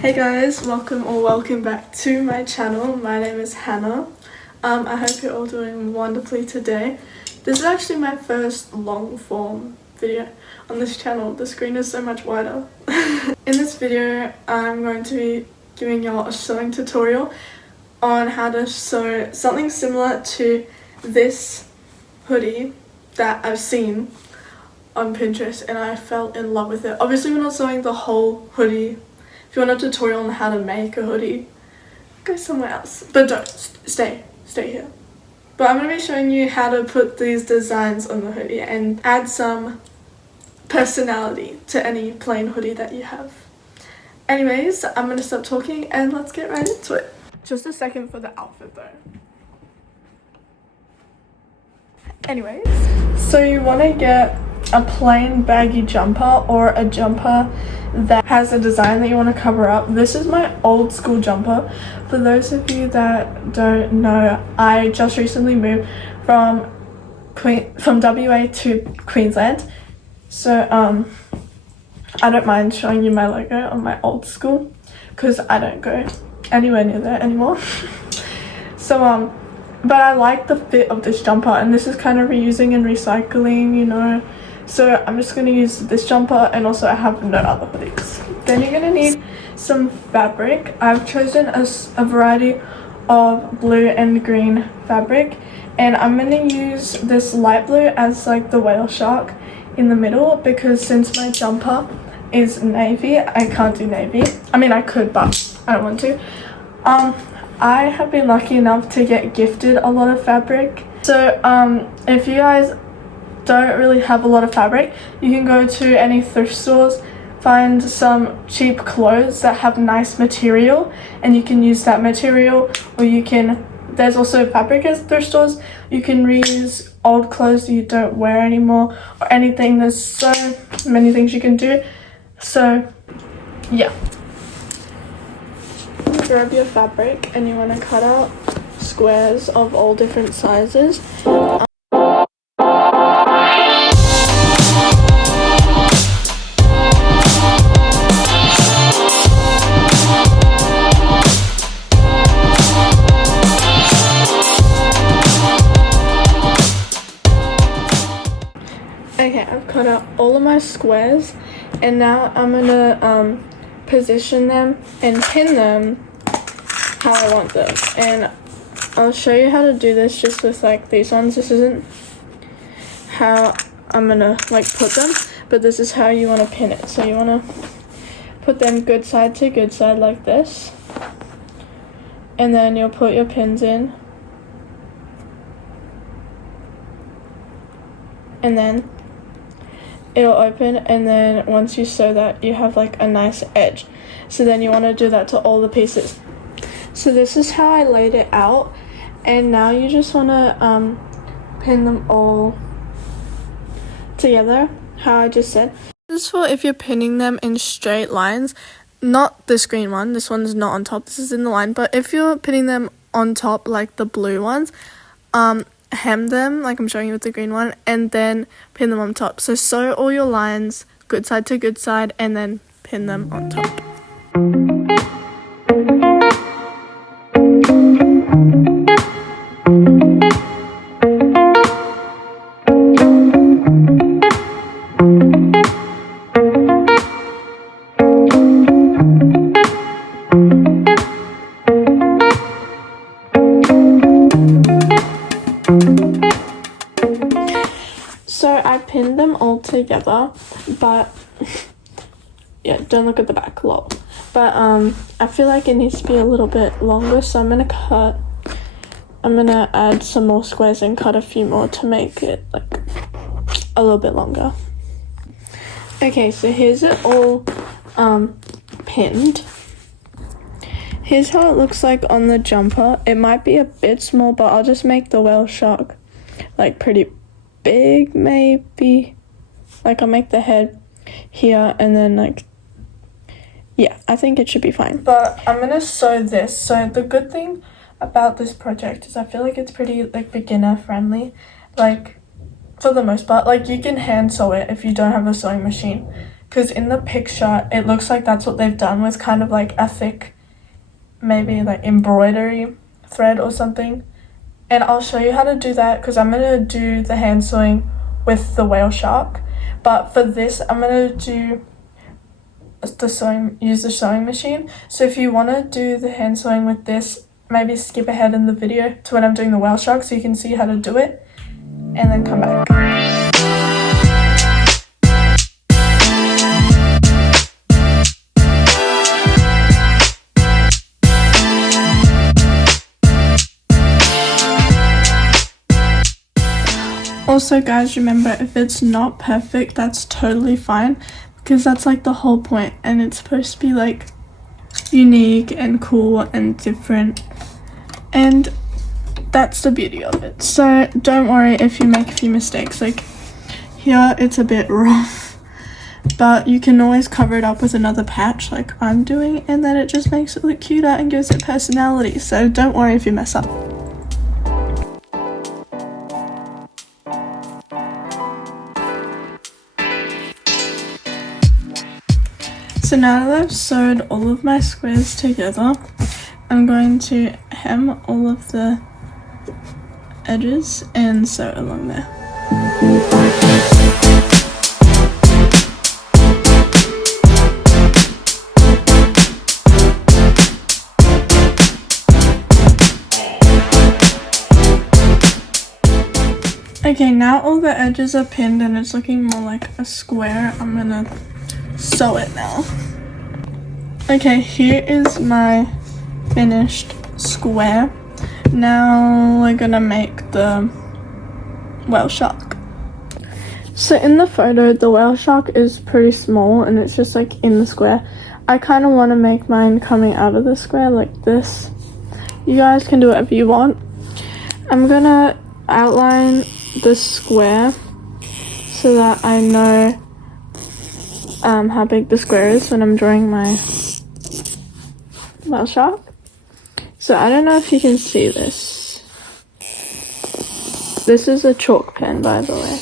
Hey guys, welcome back to my channel. My name is Hannah. I hope you're all doing wonderfully today. This is actually my first long form video on this channel. The screen is so much wider. In this video, I'm going to be giving y'all a sewing tutorial on how to sew something similar to this hoodie that I've seen on Pinterest and I fell in love with it. Obviously we're not sewing the whole hoodie. If you want a tutorial on how to make a hoodie, go somewhere else. But don't, stay here. But I'm going to be showing you how to put these designs on the hoodie and add some personality to any plain hoodie that you have. Anyways, I'm going to stop talking and let's get right into it. Just a second for the outfit though. Anyways, so you want to get a plain baggy jumper or a jumper that has a design that you want to cover up. This is my old school jumper. For those of you that don't know, I just recently moved from WA to Queensland, so I don't mind showing you my logo on my old school because I don't go anywhere near there anymore. So but I like the fit of this jumper, and this is kind of reusing and recycling, you know. So I'm just going to use this jumper, and also I have no other hoodies. Then you're going to need some fabric. I've chosen a variety of blue and green fabric, and I'm going to use this light blue as like the whale shark in the middle, because since my jumper is navy, I can't do navy. I mean I could, but I don't want to. I have been lucky enough to get gifted a lot of fabric. So if you guys don't really have a lot of fabric, you can go to any thrift stores, find some cheap clothes that have nice material, and you can use that material. Or you can, there's also fabric at thrift stores, you can reuse old clothes that you don't wear anymore or anything. There's so many things you can do. So yeah, grab your fabric and you want to cut out squares of all different sizes. Okay, I've cut out all of my squares, and now I'm gonna position them and pin them how I want them. And I'll show you how to do this just with like these ones. This isn't how I'm gonna like put them, but this is how you want to pin it. So you want to put them good side to good side like this, and then you'll put your pins in, and then it'll open, and then once you sew that, you have like a nice edge. So then you want to do that to all the pieces. So this is how I laid it out, and now you just want to pin them all together how I just said. This is for if you're pinning them in straight lines, not this green one, this one's not on top, this is in the line. But if you're pinning them on top like the blue ones, hem them like I'm showing you with the green one, and then pin them on top. So sew all your lines good side to good side and then pin them on top. So I pinned them all together, but yeah, don't look at the back, lol. But I feel like it needs to be a little bit longer, so I'm gonna add some more squares and cut a few more to make it like a little bit longer. Okay, so here's it all pinned. Here's how it looks like on the jumper. It might be a bit small, but I'll just make the whale shark like pretty big, maybe. Like I'll make the head here, and then like, yeah, I think it should be fine. But I'm gonna sew this. So the good thing about this project is I feel like it's pretty like beginner friendly, like for the most part. Like you can hand sew it if you don't have a sewing machine. because in the picture it looks like that's what they've done with kind of like a thick, maybe like embroidery thread or something. And I'll show you how to do that because I'm going to do the hand sewing with the whale shark. But for this, I'm going to do use the sewing machine. So if you want to do the hand sewing with this, maybe skip ahead in the video to when I'm doing the whale shark so you can see how to do it and then come back. Also guys, remember, if it's not perfect, that's totally fine, because that's like the whole point, and it's supposed to be like unique and cool and different, and that's the beauty of it. So don't worry if you make a few mistakes. Like here it's a bit rough, but you can always cover it up with another patch like I'm doing, and then it just makes it look cuter and gives it personality. So don't worry if you mess up. So now that I've sewed all of my squares together, I'm going to hem all of the edges and sew along there. Okay, now all the edges are pinned and it's looking more like a square. I'm gonna sew it now. Okay, here is my finished square. Now we're gonna make the whale shark. So in the photo, the whale shark is pretty small and it's just like in the square. I kind of want to make mine coming out of the square like this. You guys can do whatever you want. I'm gonna outline the square so that I know how big the square is when I'm drawing my whale shark. So I don't know if you can see this. This is a chalk pen, by the way.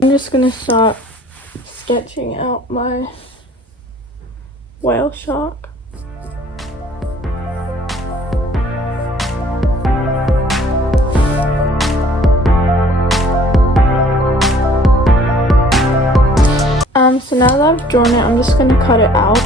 I'm just gonna start sketching out my whale shark. So now that I've drawn it, I'm just going to cut it out.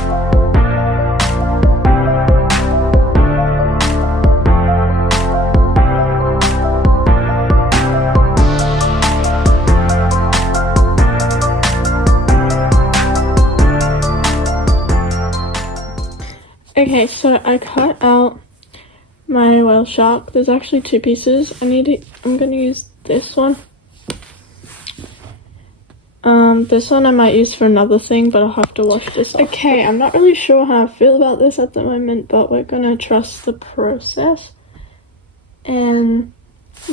Okay, so I cut out my whale shark. There's actually two pieces. I'm going to use this one. This one I might use for another thing, but I'll have to wash this off. Okay, I'm not really sure how I feel about this at the moment, but we're gonna trust the process. And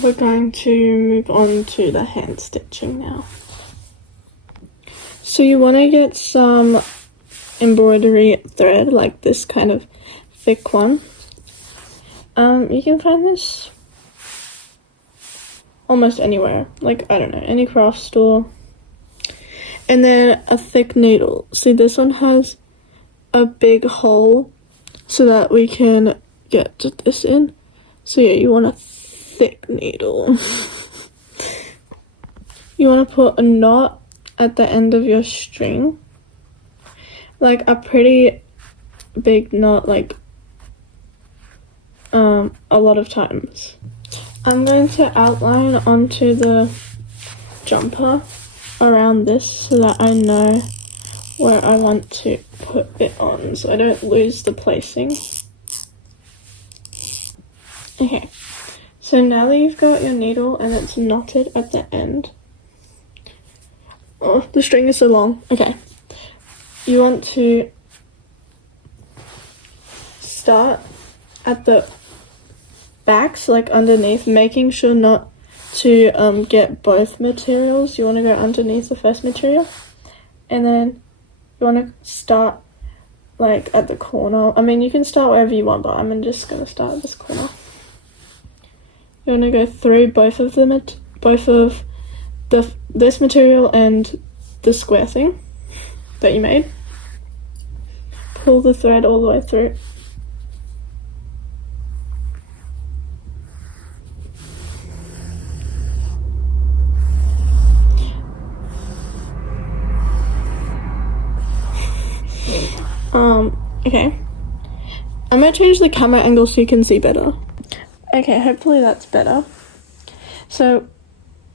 we're going to move on to the hand stitching now. So you want to get some embroidery thread, like this kind of thick one. You can find this almost anywhere, like, I don't know, any craft store. And then a thick needle. See, this one has a big hole so that we can get this in. So yeah, you want a thick needle. You want to put a knot at the end of your string. Like a pretty big knot, like a lot of times. I'm going to outline onto the jumper around this so that I know where I want to put it on so I don't lose the placing. Okay, so now that you've got your needle and it's knotted at the end, oh, the string is so long. Okay, you want to start at the back, so like underneath, making sure not to get both materials. You want to go underneath the first material, and then you want to start like at the corner. I mean, you can start wherever you want, but I'm just going to start at this corner. You want to go through both of them, this material and the square thing. that you made. Pull the thread all the way through. Okay. I'm gonna change the camera angle so you can see better. Okay, hopefully that's better. So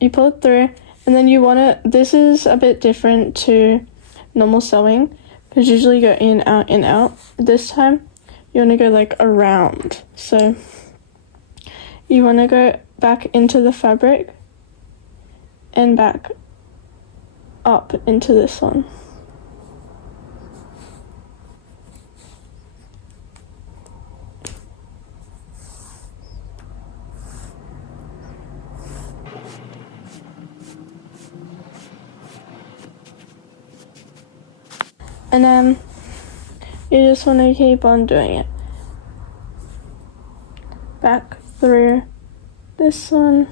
you pull it through, and then you want to, this is a bit different to normal sewing, because usually you go in, out. This time you want to go like around. So you want to go back into the fabric and back up into this one. And then you just want to keep on doing it. Back through this one,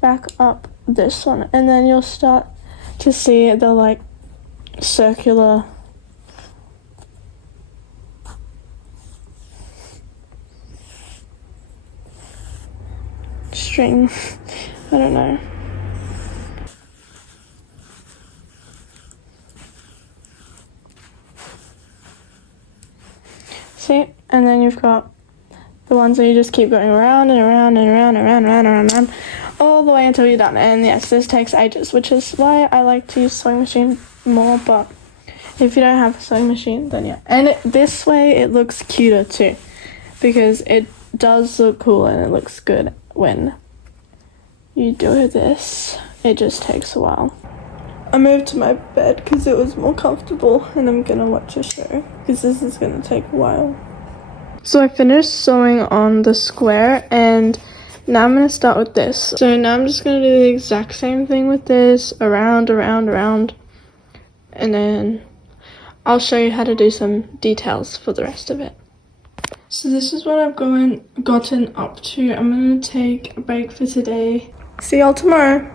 back up this one, and then you'll start to see the like circular string. I don't know. See? And then you've got the ones that you just keep going around and around and around and around and around and around all the way until you're done. And yes, this takes ages, which is why I like to use sewing machine more, but if you don't have a sewing machine, then yeah. And this way it looks cuter too, because it does look cool and it looks good when you do this. It just takes a while. I moved to my bed because it was more comfortable, and I'm gonna watch a show because this is gonna take a while. So I finished sewing on the square, and now I'm gonna start with this. So now I'm just gonna do the exact same thing with this, around, and then I'll show you how to do some details for the rest of it. So this is what I've gotten up to. I'm gonna take a break for today. See y'all tomorrow.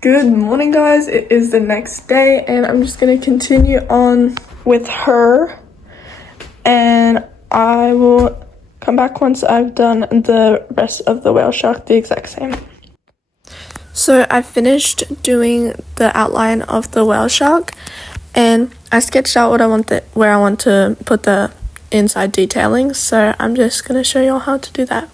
Good morning, guys. It is the next day, and I'm just going to continue on with her, and I will come back once I've done the rest of the whale shark the exact same. So I finished doing the outline of the whale shark, and I sketched out where I want to put the inside detailing, so I'm just going to show you all how to do that.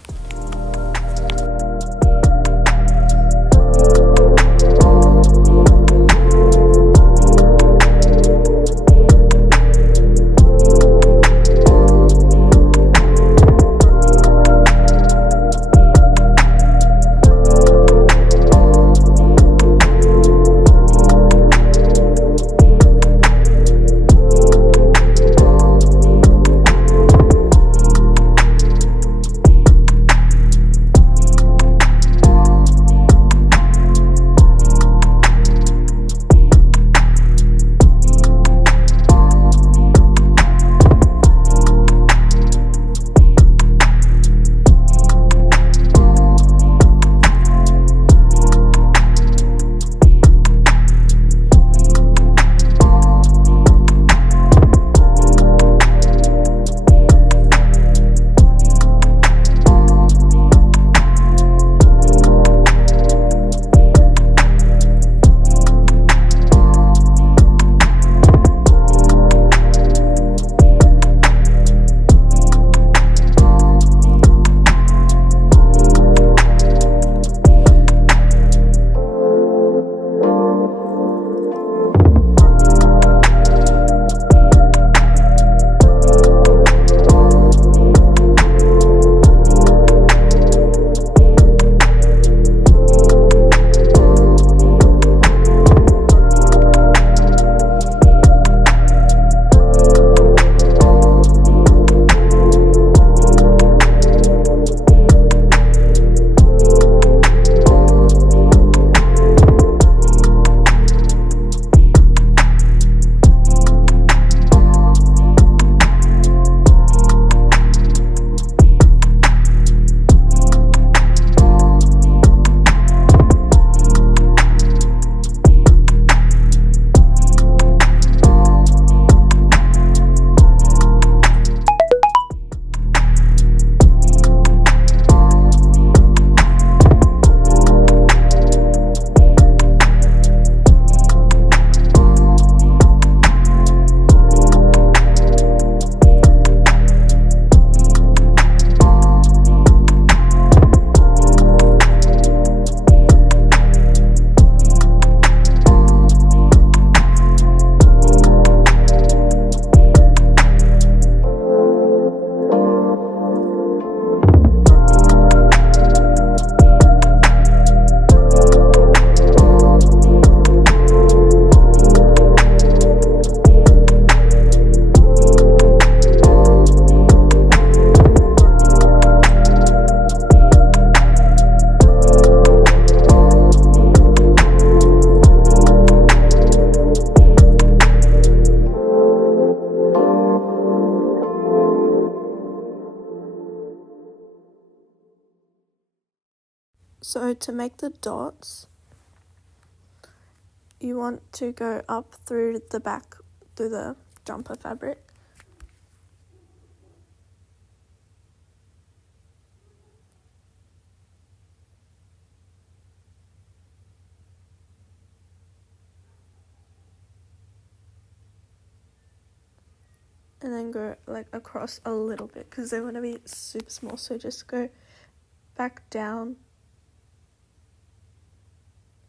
So to make the dots, you want to go up through the back, through the jumper fabric. And then go like across a little bit because they want to be super small. So just go back down.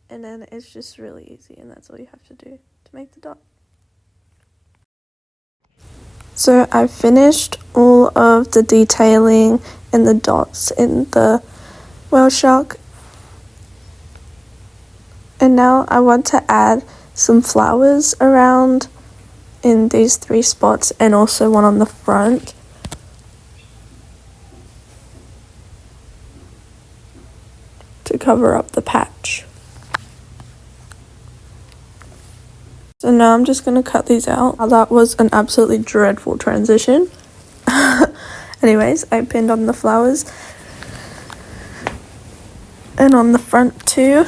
And then it's just really easy, and that's all you have to do to make the dot. So I finished all of the detailing and the dots in the whale shark. And now I want to add some flowers around in these 3 spots and also one on the front. To cover up the patch. So now I'm just going to cut these out. That was an absolutely dreadful transition. Anyways, I pinned on the flowers. And on the front too.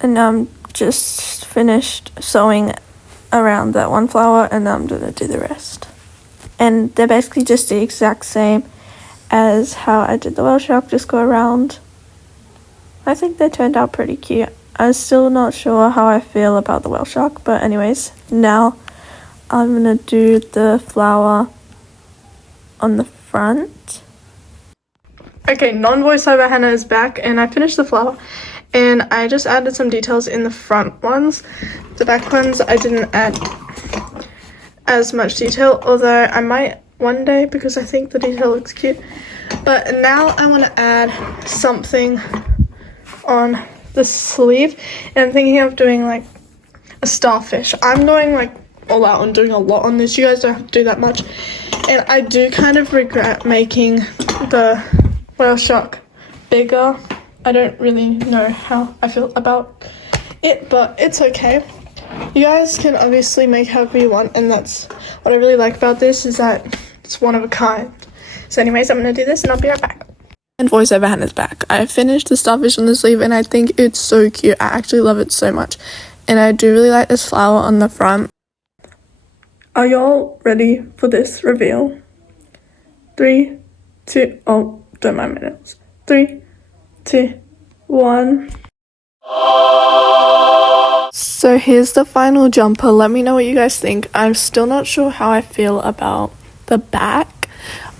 And now I'm just finished sewing around that one flower, and now I'm going to do the rest. And they're basically just the exact same as how I did the whale shark, just go around. I think they turned out pretty cute. I'm still not sure how I feel about the whale shark, but anyways, now I'm gonna do the flower on the front. Okay, non-voiceover Hannah is back, and I finished the flower, and I just added some details in the front ones. The back ones I didn't add as much detail, although I might one day because I think the detail looks cute. But now I want to add something on the sleeve, and I'm thinking of doing like a starfish. I'm going like all out and doing a lot on this. You guys don't have to do that much, and I do kind of regret making the whale shark bigger. I don't really know how I feel about it, but it's okay. You guys can obviously make however you want, and that's what I really like about this, is that it's one of a kind. So anyways, I'm going to do this and I'll be right back. And voiceover Hannah's back. I finished the starfish on the sleeve, and I think it's so cute. I actually love it so much. And I do really like this flower on the front. Are y'all ready for this reveal? 3, 2, oh, don't mind my notes. 3, 2, 1. So here's the final jumper. Let me know what you guys think. I'm still not sure how I feel about the back.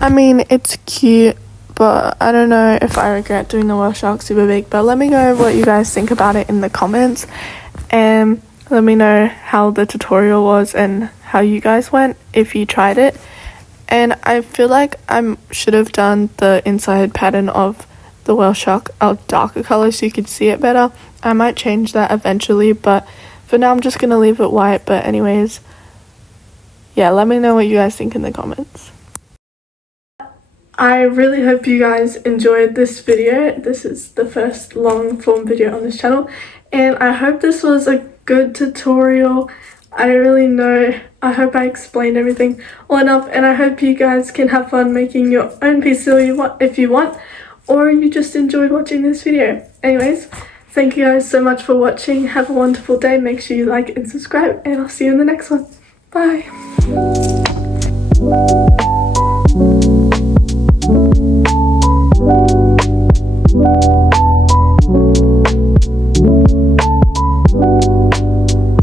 I mean, it's cute, but I don't know if I regret doing the whale shark super big. But let me know what you guys think about it in the comments, and let me know how the tutorial was and how you guys went if you tried it. And I feel like I should have done the inside pattern of the whale shark a darker color so you could see it better. I might change that eventually, but for now I'm just gonna leave it white. But anyways, yeah, let me know what you guys think in the comments. I really hope you guys enjoyed this video. This is the first long form video on this channel, and I hope this was a good tutorial. I don't really know. I hope I explained everything well enough, and I hope you guys can have fun making your own piece if you want, or you just enjoyed watching this video. Anyways, thank you guys so much for watching. Have a wonderful day. Make sure you like and subscribe, and I'll see you in the next one. Bye.